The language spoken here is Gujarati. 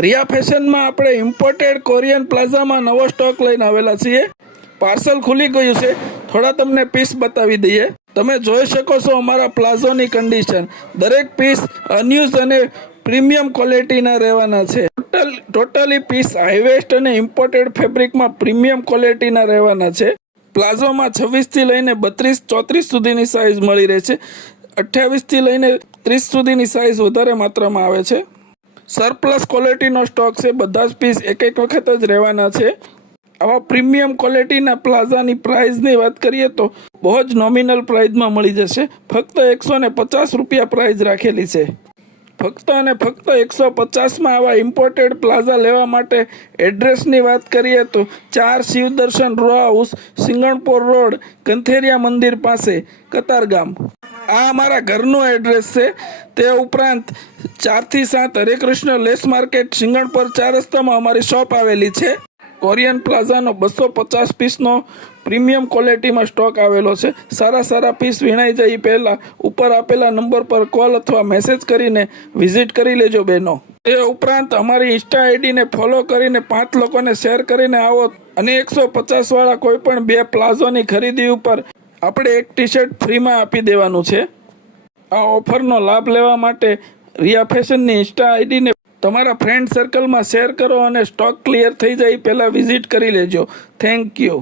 રિયા ફેશનમાં આપણે ઇમ્પોર્ટેડ કોરિયન પ્લાઝામાં નવો સ્ટોક લઈને આવેલા છીએ। પાર્સલ ખુલી ગયું છે, થોડા તમને પીસ બતાવી દઈએ। તમે જોઈ શકો છો અમારા પ્લાઝોની કન્ડિશન। દરેક પીસ અનયુઝ અને પ્રીમિયમ ક્વોલિટીના રહેવાના છે। ટોટલી પીસ હાઈવેસ્ટ અને ઇમ્પોર્ટેડ ફેબ્રિકમાં પ્રીમિયમ ક્વોલિટીના રહેવાના છે। પ્લાઝોમાં 26 થી લઈને 32, 34 સુધીની સાઇઝ મળી રહે છે। 28 થી લઈને 30 સુધીની સાઇઝ વધારે માત્રામાં આવે છે। સરપ્લસ ક્વોલિટીનો સ્ટોક છે। બધા જ પીસ એક વખત જ રહેવાના છે। આવા પ્રીમિયમ ક્વોલિટીના પ્લાઝાની પ્રાઇસની વાત કરીએ તો બહુ જ નોમિનલ પ્રાઇસમાં મળી જશે। ફક્ત 150 રૂપિયા પ્રાઇસ રાખેલી છે। ફક્ત અને ફક્ત 150માં આવા ઇમ્પોર્ટેડ પ્લાઝા લેવા માટે એડ્રેસની વાત કરીએ તો 4 Shivdarshan row house, Singanpor road, કંથેરિયા મંદિર પાસે, કતારગામ। આ અમારા ઘરનું એડ્રેસ છે। તે ઉપરાંત 4 થી 7 હરેકૃષ્ણ લેસ માર્કેટ, સિંગણપોર 4 રસ્તામાં અમારી શોપ આવેલી છે। કોરિયન પ્લાઝાનો 250 પીસનો પ્રીમિયમ ક્વોલિટીમાં સ્ટોક આવેલો છે। સારા પીસ વીણાઈ જાય પહેલાં ઉપર આપેલા નંબર પર કોલ અથવા મેસેજ કરીને વિઝિટ કરી લેજો બહેનો। એ ઉપરાંત અમારી ઇન્સ્ટા આઈડીને ફોલો કરીને 5 લોકોને શેર કરીને આવો અને 150 વાળા કોઈ પણ 2 પ્લાઝોની ખરીદી ઉપર આપણે એક ટી-શર્ટ ફ્રીમાં આપી દેવાનું છે। આ ઓફરનો લાભ લેવા માટે રિયા ફેશનની ઇન્સ્ટા આઈડીને તમારા ફ્રેન્ડ સર્કલમાં શેર કરો અને સ્ટોક ક્લિયર થઈ જાય પહેલાં વિઝિટ કરી લેજો। Thank you.